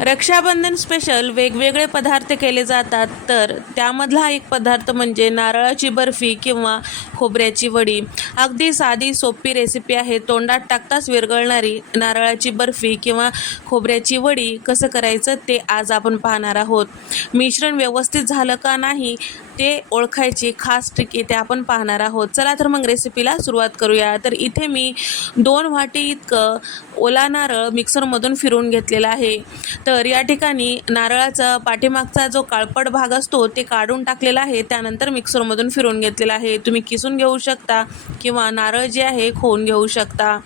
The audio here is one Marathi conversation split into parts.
रक्षाबंधन स्पेशल वेगवेगळे पदार्थ केले जातात. तर त्यामधला एक पदार्थ म्हणजे नारळाची बर्फी किंवा खोबऱ्याची वडी. अगदी साधी सोपी रेसिपी आहे. तोंडात टाकताच विरघळणारी नारळाची बर्फी किंवा खोबऱ्याची वडी. कसं करायचं ते आज आपण पाहणार आहोत. मिश्रण व्यवस्थित झालं का नाही? ते ओळखायची खास ट्रिक इथे आपण पाहणार आहोत. चला तर मग रेसिपीला सुरुवात करूया. तर इथे मी दोन वाटी इतकं ओला नारळ मिक्सरमधून फिरून घेतलेला आहे. तर या ठिकाणी नारळाचा पाठीमागचा जो काळपट भाग असतो ते काढून टाकलेला आहे. त्यानंतर मिक्सरमधून फिरून घेतलेला आहे. तुम्ही किसून घेऊ शकता किंवा नारळ जे आहे खोवून घेऊ शकता.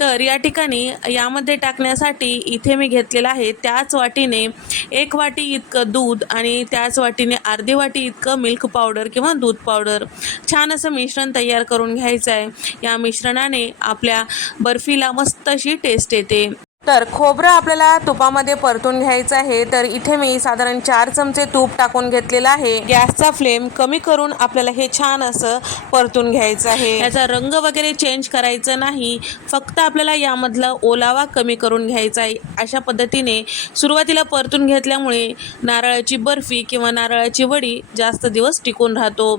तर या ठिकाणी यामध्ये टाकण्यासाठी इथे मी घेतलेलं आहे. त्याच वाटीने एक वाटी इतकं दूध आणि त्याच वाटीने अर्धी वाटी इतकं मिल्क पावडर किंवा दूध पावडर. छान असं मिश्रण तयार करून घ्यायचं आहे या मिश्रणाने आपल्या बर्फीला मस्त अशी टेस्ट येते. तर खोबरं आपल्याला तुपामध्ये परतून घ्यायचं आहे. तर इथे मी साधारण चार चमचे तूप टाकून घेतलेला आहे. गॅसचा फ्लेम कमी करून आपल्याला हे छान असं परतून घ्यायचं आहे. याचा रंग वगैरे चेंज करायचं नाही. फक्त आपल्याला यामधला ओलावा कमी करून घ्यायचा आहे. अशा पद्धतीने सुरुवातीला परतून घेतल्यामुळे नारळाची बर्फी किंवा नारळाची वडी जास्त दिवस टिकून राहतो.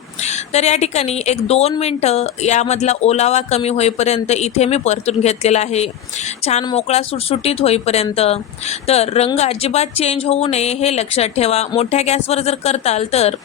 तर या ठिकाणी एक दोन मिनटं यामधला ओलावा कमी होईपर्यंत इथे मी परतून घेतलेला आहे. छान मोकळा सुटसुट सुटीत होईपर्यंत. तर रंग अजिबात चेंज होऊ नये हे लक्षात ठेवा. मोठ्या गॅसवर जर करताल तर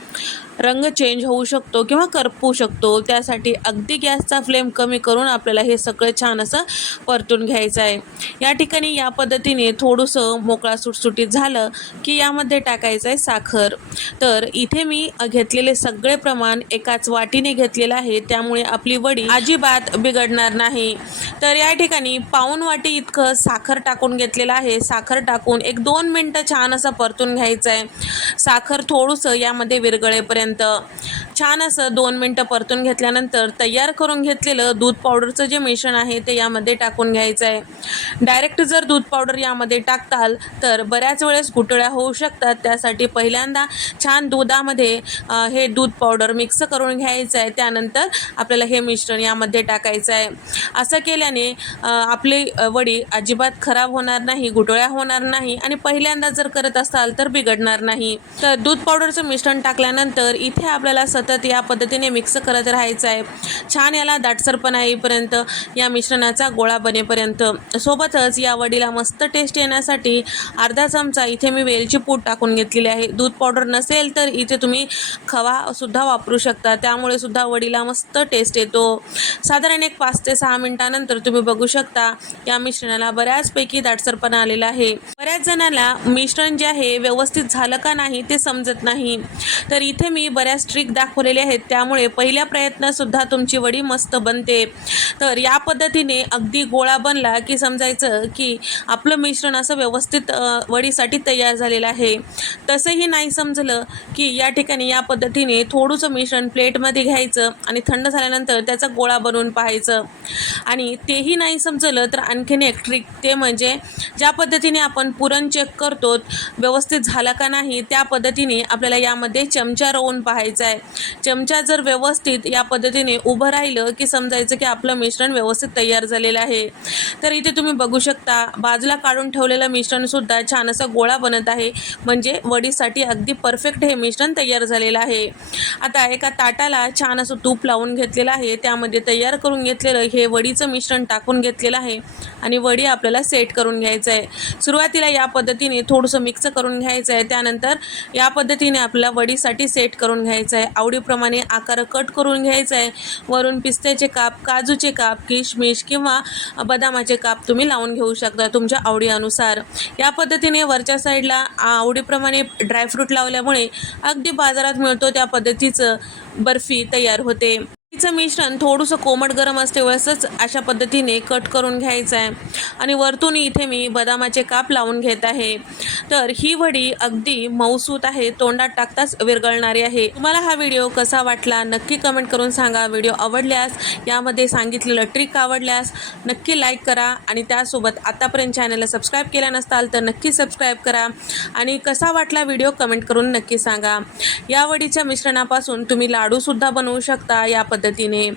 रंग चेंज होऊ शकतो किंवा करपू शकतो. त्यासाठी अगदी गॅसचा फ्लेम कमी करून आपल्याला हे सगळं छान असं परतून घ्यायचं आहे. या ठिकाणी या पद्धतीने थोडंसं मोकळा सुटसुटीत झालं की यामध्ये टाकायचं आहे साखर. तर इथे मी घेतलेले सगळे प्रमाण एकाच वाटीने घेतलेलं आहे. त्यामुळे आपली वडी अजिबात बिघडणार नाही. तर या ठिकाणी पाऊन वाटी इतकं साखर टाकून घेतलेलं आहे. साखर टाकून एक दोन मिनटं छान असं परतून घ्यायचं आहे साखर थोडंसं यामध्ये विरगळेपर्यंत छान असं दोन मिनटं परतून घेतल्यानंतर तयार करून घेतलेलं दूध पावडरचं जे मिश्रण आहे ते यामध्ये टाकून घ्यायचं आहे. डायरेक्ट जर दूध पावडर यामध्ये टाकताल तर बऱ्याच वेळेस गुटळ्या होऊ शकतात. त्यासाठी पहिल्यांदा छान दुधामध्ये हे दूध पावडर मिक्स करून घ्यायचं आहे. त्यानंतर आपल्याला हे मिश्रण यामध्ये टाकायचं आहे. असं केल्याने आपली वडी अजिबात खराब होणार नाही गुटळ्या होणार नाही आणि पहिल्यांदा जर करत असाल तर बिघडणार नाही. तर दूध पावडरचं मिश्रण टाकल्यानंतर इथे आपल्याला सतत या पद्धतीने मिक्स करत राहायचं आहे. छान याला दाटसरपणा येईपर्यंत या मिश्रणाचा गोळा बनेपर्यंत. सोबतच या वडीला मस्त टेस्ट येण्यासाठी अर्धा चमचा इथे मी वेलची पूड टाकून घेतलेली आहे. दूध पावडर नसेल तर इथे तुम्ही खवासुद्धा वापरू शकता. त्यामुळे सुद्धा वडीला मस्त टेस्ट येतो. साधारण एक पाच ते सहा मिनिटानंतर तुम्ही बघू शकता या मिश्रणाला बऱ्याचपैकी दाटसरपणा आलेला आहे. बऱ्याच जणांना मिश्रण जे आहे व्यवस्थित झालं का नाही ते समजत नाही. तर इथे मी बऱ्याच ट्रिक दाखवलेले आहेत. त्यामुळे पहिल्या प्रयत्नातसुद्धा तुमची वडी मस्त बनते. तर या पद्धतीने अगदी गोळा बनला की समजायचं की आपलं मिश्रण असं व्यवस्थित वडीसाठी तयार झालेलं आहे. तसंही नाही समजलं की या ठिकाणी या पद्धतीने थोडंसं मिश्रण प्लेटमध्ये घ्यायचं आणि थंड झाल्यानंतर त्याचा गोळा बनवून पाहायचं. आणि तेही नाही समजलं तर आणखीन एक ट्रिक ते म्हणजे ज्या पद्धतीने आपण पुरण चेक करतो व्यवस्थित झाला का नाही त्या पद्धतीने आपल्याला यामध्ये चमचा रोवून पाहायचा आहे. चमचा जर व्यवस्थित या पद्धतीने उभं राहिलं की समजायचं की आपलं मिश्रण व्यवस्थित तयार झालेलं आहे. तर इथे तुम्ही बघू शकता बाजूला काढून ठेवलेलं मिश्रणसुद्धा छान असा गोळा बनत आहे. म्हणजे वडीसाठी अगदी परफेक्ट हे मिश्रण तयार झालेलं आहे. आता एका ताटाला छान असं तूप लावून घेतलेलं आहे. त्यामध्ये तयार करून घेतलेलं हे वडीचं मिश्रण टाकून घेतलेलं आहे आणि वडी आपल्याला सेट करून घ्यायचं आहे. सुरुवातीला या पद्धतीने थोडंसं मिक्स करून घ्यायचं आहे. त्यानंतर या पद्धतीने आपल्याला वडीसाठी सेट करून घ्यायचं आहे. आवडीप्रमाणे आकार कट करून घ्यायचा आहे. वरून पिस्त्याचे काप काजूचे काप किशमिश किंवा बदामाचे काप तुम्ही लावून घेऊ शकता तुमच्या आवडीनुसार. या पद्धतीने वरच्या साईडला आवडीप्रमाणे ड्रायफ्रूट लावल्यामुळे अगदी बाजारात मिळतो त्या पद्धतीचं बर्फी तयार होते. तिचं मिश्रण थोडंसं कोमट गरम असते वेळेसच अशा पद्धतीने कट करून घ्यायचं आहे. आणि वरतून इथे मी बदामाचे काप लावून घेत आहे. तर ही वडी अगदी मऊसूत आहे तोंडात टाकताच विरघळणारी आहे. तुम्हाला हा व्हिडिओ कसा वाटला नक्की कमेंट करून सांगा. व्हिडिओ आवडल्यास यामध्ये सांगितलेलं ट्रिक आवडल्यास नक्की लाईक करा. आणि त्यासोबत आतापर्यंत चॅनलला सबस्क्राईब केला नसताल तर नक्की सबस्क्राईब करा. आणि कसा वाटला व्हिडिओ कमेंट करून नक्की सांगा. या वडीच्या मिश्रणापासून तुम्ही लाडूसुद्धा बनवू शकता. या पद्धतीने.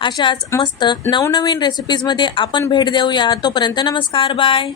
अशाच मस्त नवनवीन रेसिपीजमध्ये आपण भेट देऊया. तोपर्यंत नमस्कार बाय